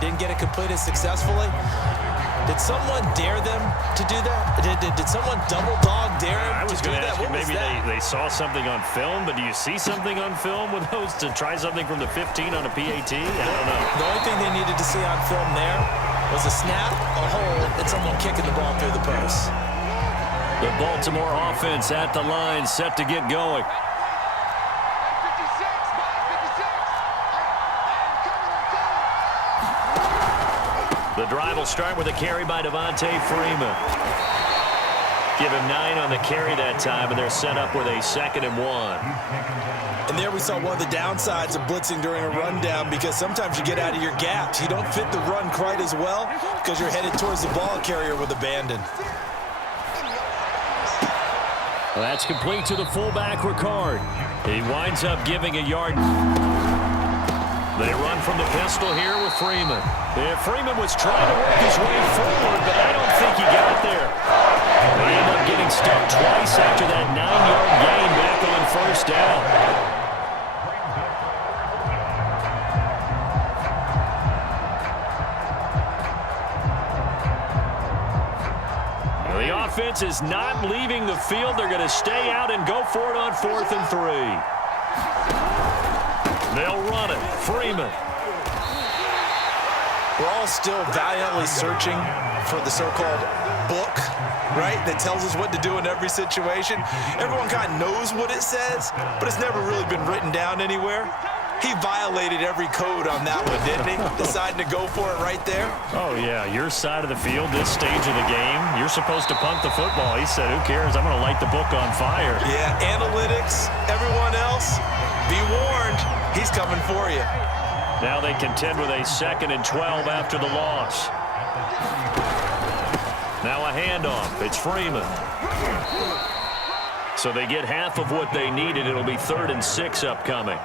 there. Didn't get it completed successfully. Did someone dare them to do that? Did someone double dog dare him I was to do going to that? ask you, What was maybe that? they saw something on film, but do you see something on film with those to try something from the 15 on a PAT? I don't know. The only thing they needed to see on film there was a snap, a hold, and someone kicking the ball through the post. The Baltimore offense at the line, set to get going. The drive will start with a carry by Devontae Freeman. Give him 9 on the carry that time, and they're set up with a 2nd and 1. And there we saw one of the downsides of blitzing during a rundown, because sometimes you get out of your gaps. You don't fit the run quite as well because you're headed towards the ball carrier with abandon. Well, that's complete to the fullback, Ricard. He winds up giving a yard. They run from the pistol here with Freeman. Yeah, Freeman was trying to work his way forward, but I don't think he got there. They end up getting stuck twice after that 9-yard gain back on 1st down. The offense is not leaving the field. They're going to stay out and go for it on 4th and 3. They'll run it. Freeman. We're all still valiantly searching for the so-called book, right, that tells us what to do in every situation. Everyone kind of knows what it says, but it's never really been written down anywhere. He violated every code on that one, didn't he? Deciding to go for it right there. Oh, yeah, your side of the field, this stage of the game, you're supposed to punt the football. He said, who cares? I'm going to light the book on fire. Yeah, analytics, everyone else, be warned, he's coming for you. Now they contend with a 2nd and 12 after the loss. Now a handoff. It's Freeman. So they get half of what they needed. It'll be 3rd and 6 upcoming.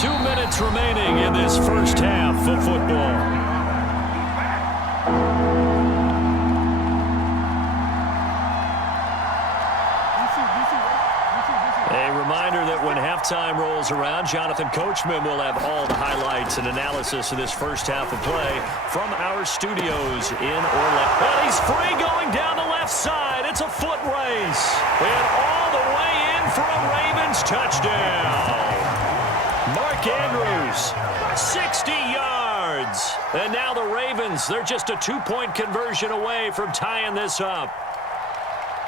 2 minutes remaining in this first half of football. Halftime rolls around. Jonathan Coachman will have all the highlights and analysis of this first half of play from our studios in Orlando. And he's free going down the left side. It's a foot race. And all the way in for a Ravens touchdown. Mark Andrews, 60 yards. And now the Ravens, they're just a 2-point conversion away from tying this up.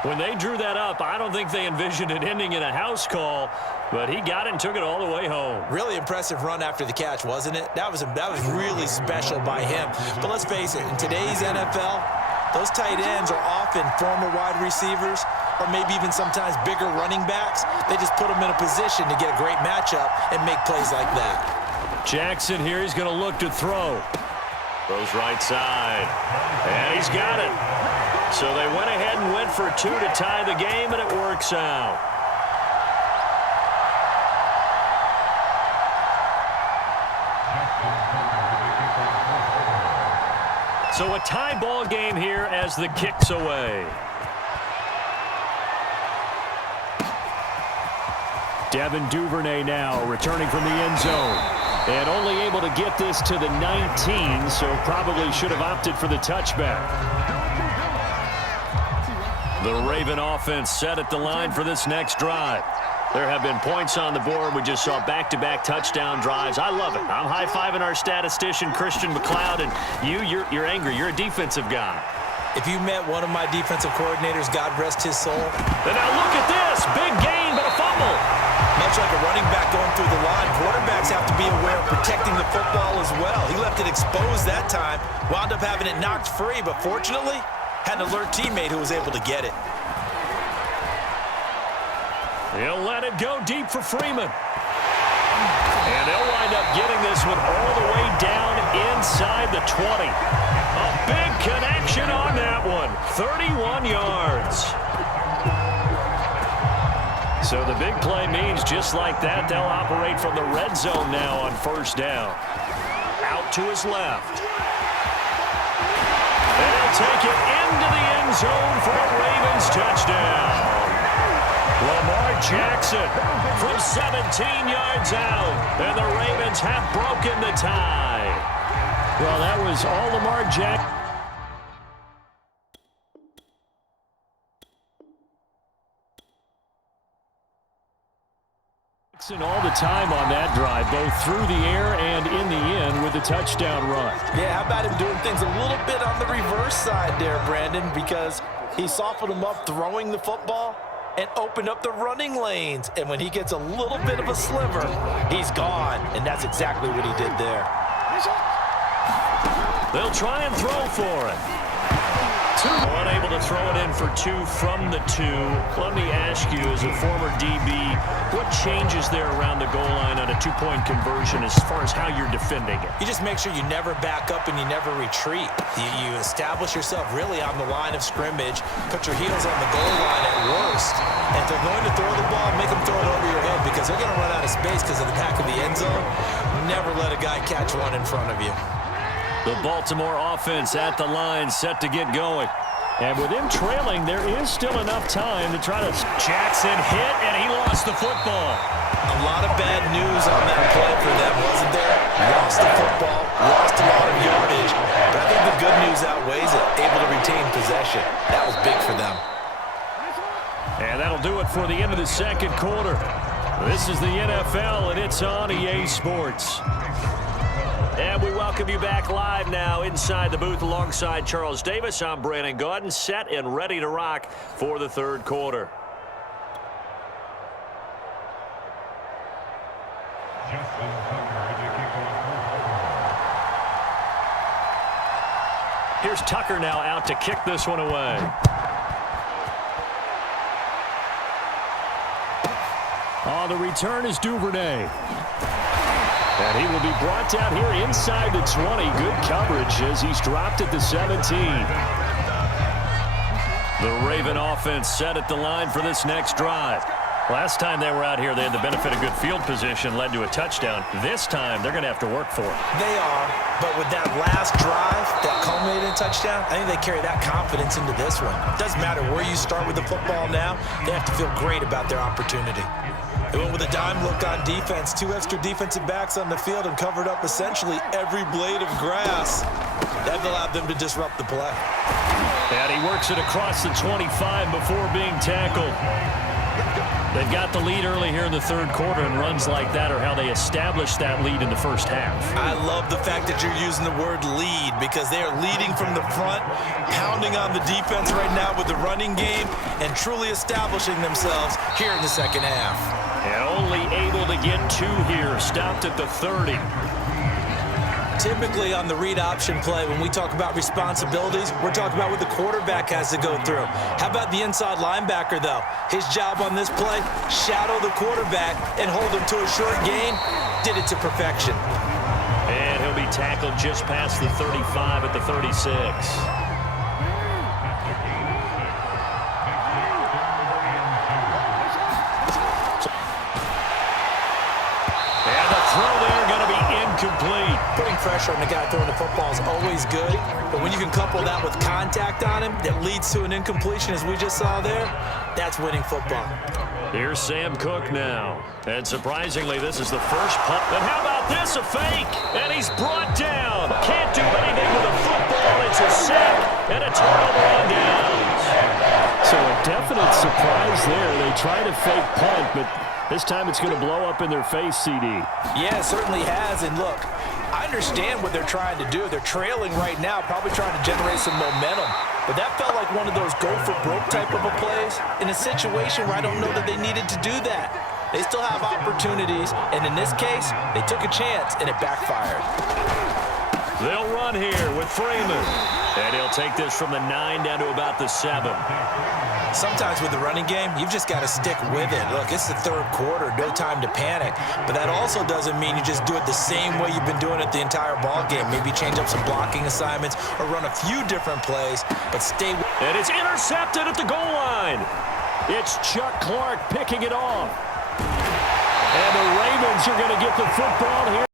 When they drew that up, I don't think they envisioned it ending in a house call, but he got it and took it all the way home. Really impressive run after the catch, wasn't it? That was really special by him. But let's face it, in today's NFL, those tight ends are often former wide receivers or maybe even sometimes bigger running backs. They just put them in a position to get a great matchup and make plays like that. Jackson here, he's going to look to throw. Throws right side, and he's got it. So they went ahead and went for 2 to tie the game, and it works out. So a tie ball game here as the kick's away. Devin Duvernay now returning from the end zone. And only able to get this to the 19, so probably should have opted for the touchback. The Raven offense set at the line for this next drive. There have been points on the board. We just saw back-to-back touchdown drives. I love it. I'm high-fiving our statistician, Christian McLeod, and you're angry. You're a defensive guy. If you met one of my defensive coordinators, God rest his soul. And now look at this. Big gain, but a fumble. Much like a running back going through the line, quarterbacks have to be aware of protecting the football as well. He left it exposed that time, wound up having it knocked free, but fortunately, had an alert teammate who was able to get it. He'll let it go deep for Freeman. And they'll wind up getting this one all the way down inside the 20. A big connection on that one. 31 yards. So the big play means just like that, they'll operate from the red zone now on 1st down. Out to his left. They'll take it into the end zone for a Ravens touchdown. Lamar Jackson from 17 yards out. And the Ravens have broken the tie. Well, that was all Lamar Jackson. All the time on that drive, both through the air and in the end with the touchdown run. Yeah, how about him doing things a little bit on the reverse side there, Brandon, because he softened him up throwing the football and opened up the running lanes. And when he gets a little bit of a sliver, he's gone. And that's exactly what he did there. They'll try and throw for it. Unable to throw it in for 2 from the 2. Let me ask you, as a former DB, what changes there around the goal line on a 2-point conversion as far as how you're defending it? You just make sure you never back up and you never retreat. You establish yourself really on the line of scrimmage, put your heels on the goal line at worst. And if they're going to throw the ball, make them throw it over your head because they're going to run out of space because of the back of the end zone. Never let a guy catch one in front of you. The Baltimore offense at the line, set to get going. And with him trailing, there is still enough time to try to... Jackson hit, and he lost the football. A lot of bad news on that play for them, wasn't there? Lost the football, lost a lot of yardage. But I think the good news outweighs it. Able to retain possession. That was big for them. And that'll do it for the end of the second quarter. This is the NFL, and it's on EA Sports. And we welcome you back live now inside the booth alongside Charles Davis. I'm Brandon Gaudin, set and ready to rock for the third quarter. Here's Tucker now out to kick this one away. On the return is Duvernay. And he will be brought down here inside the 20. Good coverage as he's dropped at the 17. The Raven offense set at the line for this next drive. Last time they were out here, they had the benefit of good field position, led to a touchdown. This time, they're going to have to work for it. They are, but with that last drive, that culminated in touchdown, I think they carry that confidence into this one. It doesn't matter where you start with the football now, they have to feel great about their opportunity. They went with a dime look on defense, 2 extra defensive backs on the field and covered up essentially every blade of grass. That allowed them to disrupt the play. And he works it across the 25 before being tackled. They've got the lead early here in the third quarter, and runs like that are how they established that lead in the first half. I love the fact that you're using the word lead because they are leading from the front, pounding on the defense right now with the running game, and truly establishing themselves here in the second half. And only able to get 2 here, stopped at the 30. Typically on the read option play, when we talk about responsibilities, we're talking about what the quarterback has to go through. How about the inside linebacker, though? His job on this play, shadow the quarterback and hold him to a short gain. Did it to perfection. And he'll be tackled just past the 35 at the 36. Complete. Putting pressure on the guy throwing the football is always good, but when you can couple that with contact on him that leads to an incompletion, as we just saw there, that's winning football. Here's Sam Cook now, and surprisingly, this is the first punt. And how about this, a fake? And he's brought down. Can't do anything with a football. It's a sack and a turnover on downs. So a definite surprise there. They try to fake punt, but this time it's going to blow up in their face, CD. Yeah, it certainly has. And look, I understand what they're trying to do. They're trailing right now, probably trying to generate some momentum. But that felt like one of those go-for-broke type of a plays in a situation where I don't know that they needed to do that. They still have opportunities, and in this case, they took a chance, and it backfired. They'll run here with Freeman. And he'll take this from the 9 down to about the 7. Sometimes with the running game, you've just got to stick with it. Look, it's the third quarter, no time to panic. But that also doesn't mean you just do it the same way you've been doing it the entire ball game. Maybe change up some blocking assignments or run a few different plays, but stay with it. And it's intercepted at the goal line. It's Chuck Clark picking it off. And the Ravens are going to get the football here.